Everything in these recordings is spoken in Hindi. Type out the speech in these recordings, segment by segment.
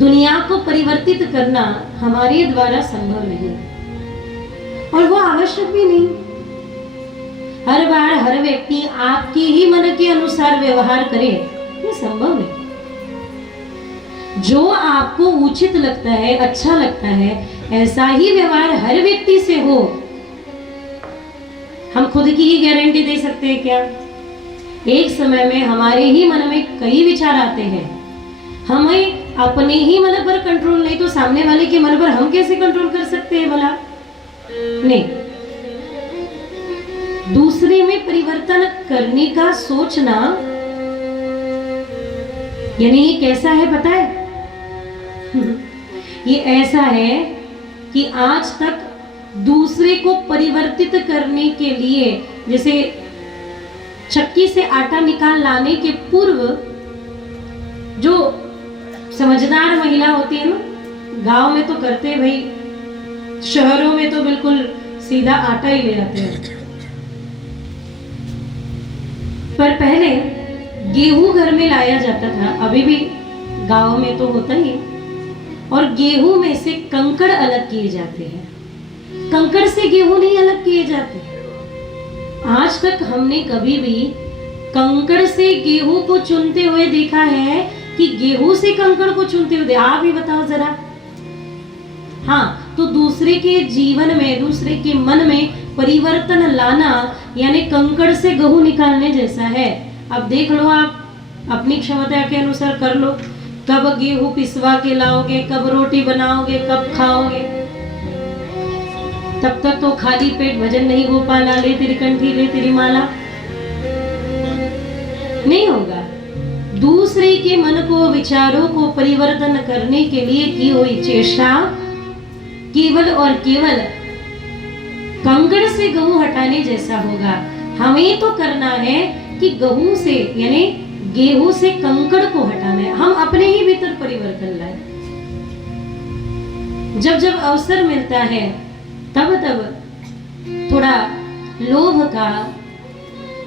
दुनिया को परिवर्तित करना हमारे द्वारा संभव नहीं और वो आवश्यक भी नहीं। हर बार हर व्यक्ति आपके ही मन के अनुसार व्यवहार करे, ये संभव नहीं। जो आपको उचित लगता है, अच्छा लगता है, ऐसा ही व्यवहार हर व्यक्ति से हो, हम खुद की ही गारंटी दे सकते हैं क्या? एक समय में हमारे ही मन में कई विचार आते हैं, हमें अपने ही मन पर कंट्रोल नहीं तो सामने वाले के मन पर हम कैसे कंट्रोल कर सकते हैं भला? नहीं। दूसरे में परिवर्तन करने का सोचना, यानी ये कैसा है पता है? ये ऐसा है कि आज तक दूसरे को परिवर्तित करने के लिए, जैसे चक्की से आटा निकाल लाने के पूर्व जो समझदार महिला होती है ना, गांव में तो करते भाई, शहरों में तो बिल्कुल सीधा आटा ही ले आते हैं। पर पहले गेहूं घर में लाया जाता था, अभी भी गांव में तो होता ही है, और गेहूं में से कंकड़ अलग किए जाते हैं। कंकड़ से गेहूं नहीं अलग किए जाते। आज तक हमने कभी भी कंकड़ से गेहूं को चुनते हुए देखा है कि गेहूं से कंकड़ को चुनते हुए? आप ही बताओ जरा। हाँ, तो दूसरे के जीवन में, दूसरे के मन में परिवर्तन लाना यानी कंकड़ से गेहूं निकालने जैसा है। अब देख लो, आप अपनी क्षमता के अनुसार कर लो, कब गेहूं पिसवा के लाओगे, कब रोटी बनाओगे, कब खाओगे। तब तक तो खाली पेट भजन नहीं हो पाला, ले तेरी कंठी ले तेरी माला, नहीं होगा। दूसरे के मन को, विचारों को परिवर्तन करने के लिए की हुई चेष्टा केवल और केवल कंकड़ से गेहूं हटाने जैसा होगा। हमें तो करना है कि गेहूं से, यानी गेहूं से कंकड़ को हटाना है। हम अपने ही भीतर परिवर्तन लाए। जब जब अवसर मिलता है तब तब थोड़ा लोभ का,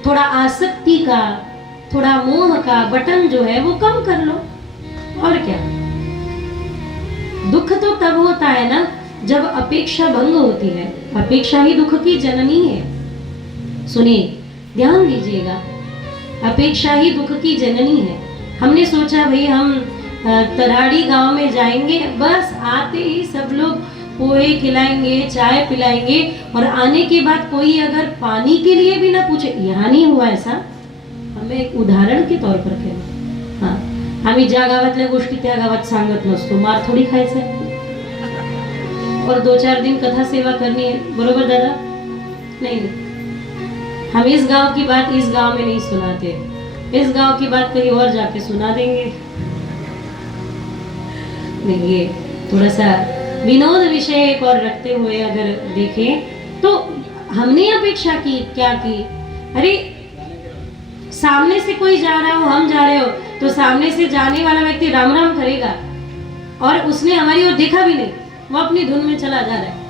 थोड़ा आसक्ति का, थोड़ा मोह का बटन जो है वो कम कर लो। और क्या? दुख तो तब होता है ना जब अपेक्षा भंग होती है। अपेक्षा ही दुख की जननी है। सुनिए, ध्यान दीजिएगा, अपेक्षा ही दुख की जननी है। हमने सोचा भाई हम तराड़ी गांव में जाएंगे, बस आते ही सब लोग पोहे खिलाएंगे, चाय पिलाएंगे, और आने के बाद कोई अगर पानी के लिए भी ना पूछे। यहाँ नहीं हुआ ऐसा, हमें एक उदाहरण के तौर पर केलं। हाँ, आम्ही ज्या गावातल्या गोष्टी त्या गावात सांगत नसतो, मार थोडी खायचा है। और 2-4 दिन कथा सेवा करनी है, बरोबर दादा? नहीं, हम इस गांव की बात इस गांव में नहीं सुनाते, इस गांव की बात कहीं और जाके सुना देंगे। नहीं, ये थोड़ा सा विनोद विषय एक और रखते हुए अगर देखें तो हमने अपेक्षा की, क्या की? अरे सामने से कोई जा रहा हो, हम जा रहे हो, तो सामने से जाने वाला व्यक्ति राम राम करेगा और उसने हमारी ओर देखा भी नहीं, वो अपनी धुन में चला जा रहा है।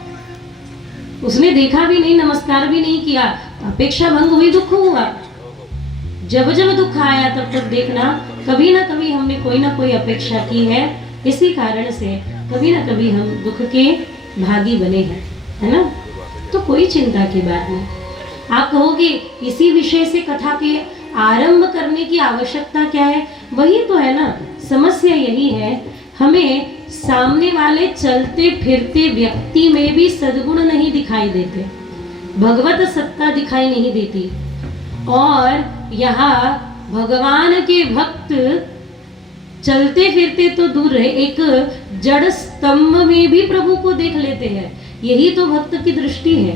उसने देखा भी नहीं, नमस्कार भी नहीं किया, अपेक्षा भंग हुई, दुख हुआ। जब जब दुख आया तब तक देखना कभी ना कभी हमने कोई ना कोई अपेक्षा की है। इसी कारण से कभी ना कभी हम दुख के भागी बने हैं, है ना? तो कोई चिंता की बात नहीं। आप कहोगे इसी विषय से कथा के आरंभ करने की आवश्यकता क्या है? वही तो है ना, समस्या यही है, हमें सामने वाले चलते फिरते व्यक्ति में भी सद्गुण नहीं दिखाई देते, भगवत सत्ता दिखाई नहीं देती। और यहाँ भगवान के भक्त चलते फिरते तो दूर रहे, एक जड़ स्तंभ में भी प्रभु को देख लेते हैं। यही तो भक्त की दृष्टि है।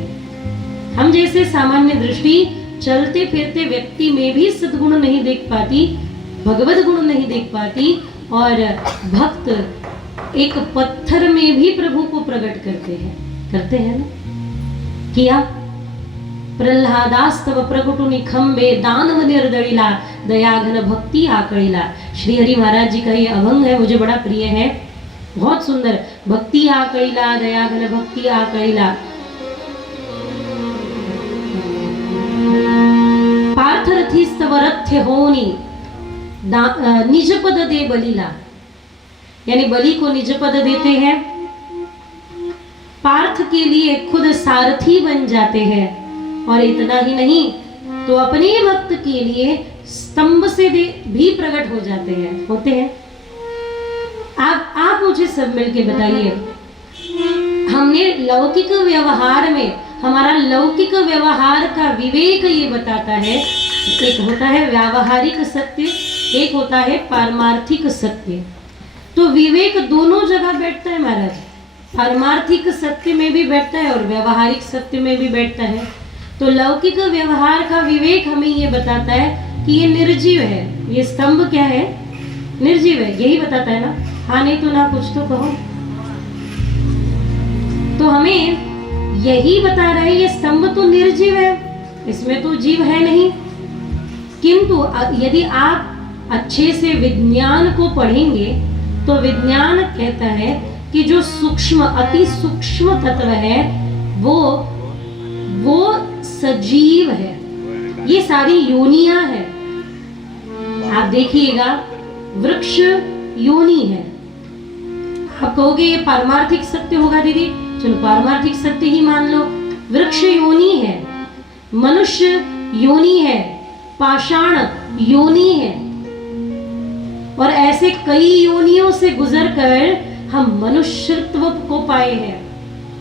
हम जैसे सामान्य दृष्टि चलते फिरते व्यक्ति में भी सद्गुण नहीं देख पाती, भगवत गुण नहीं देख पाती, और भक्त एक पत्थर में भी प्रभु को प्रकट करते हैं ना? किया प्रल्हादास्तव प्रकटु निखंबे दानव निर्दळिला दयाघन भक्ति आकळिला। श्री हरि महाराज जी का ये अभंग है, मुझे बड़ा प्रिय है, बहुत सुंदर। भक्ति आकळिला दयाघन भक्ति आकळिला, पार्थरथी स्तवरथ्य होनी निज पद दे बलिला। यानी बलि को निज पद देते हैं, पार्थ के लिए खुद सारथी बन जाते हैं, और इतना ही नहीं तो अपने भक्त के लिए स्तंभ से भी प्रकट हो जाते हैं, होते हैं। आप मुझे सब मिलके बताइए, हमने लौकिक व्यवहार में, हमारा लौकिक व्यवहार का विवेक ये बताता है, एक होता है व्यावहारिक सत्य, एक होता है पारमार्थिक सत्य। तो विवेक दोनों जगह बैठता है महाराज, पारमार्थिक सत्य में भी बैठता है और व्यवहारिक सत्य में भी बैठता है। तो लौकिक व्यवहार का विवेक हमें ये बताता है कि ये निर्जीव है, ये स्तंभ क्या है, निर्जीव है, यही बताता है ना। हाँ नहीं तो ना, कुछ तो कहो। तो हमें यही बता रहा है ये स्तंभ तो निर्जीव है, इसमें तो जीव है नहीं। किंतु यदि आप अच्छे से विज्ञान को पढ़ेंगे तो विज्ञान कहता है कि जो सूक्ष्म, अति सूक्ष्म तत्व है वो सजीव है। ये सारी योनियां है, आप देखिएगा, वृक्ष योनि है। आप कहोगे ये पारमार्थिक सत्य होगा दीदी, चलो पारमार्थिक सत्य ही मान लो। वृक्ष योनि है, मनुष्य योनि है, पाषाण योनि है, और ऐसे कई योनियों से गुजरकर हम मनुष्यत्व को पाए हैं।